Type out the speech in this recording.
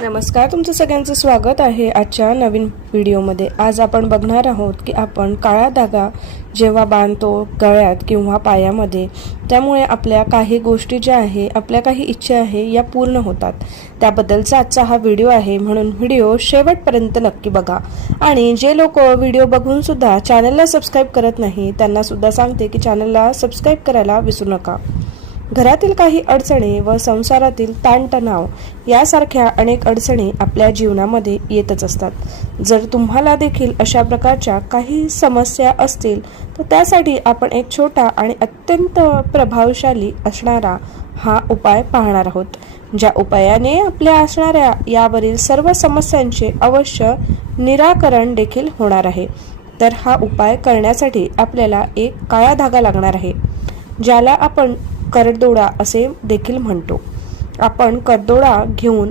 नमस्कार, तुमचं सगळ्यांचं स्वागत आहे आजच्या नवीन व्हिडिओमध्ये। आज आपण बघणार आहोत की आपण काळा धागा जेव्हा बांधतो गळ्यात किंवा पायामध्ये, त्यामुळे आपल्या काही गोष्टी ज्या आहे, आपल्या काही इच्छा आहे या पूर्ण होतात। त्याबद्दलचा आजचा हा व्हिडिओ आहे, म्हणून व्हिडिओ शेवटपर्यंत नक्की बघा। आणि जे लोक व्हिडिओ बघून सुद्धा चॅनलला सबस्क्राइब करत नाही त्यांना सुद्धा सांगते की चॅनलला सबस्क्राइब करायला विसरू नका। घरातील काही अडचणी व संसारातील ताणतणाव यासारख्या अनेक अडचणी आपल्या जीवनामध्ये येतच असतात। जर तुम्हाला देखील अशा प्रकारच्या काही समस्या असतील तर त्यासाठी आपण एक छोटा आणि अत्यंत प्रभावशाली असणारा हा उपाय पाहणार आहोत, ज्या उपायाने आपल्या असणाऱ्या यावरील सर्व समस्यांचे अवश्य निराकरण देखील होणार आहे। तर हा उपाय करण्यासाठी आपल्याला एक काळा धागा लागणार आहे, ज्याला आपण करदोडा असे देखील म्हणतो। आपण करदोडा घेऊन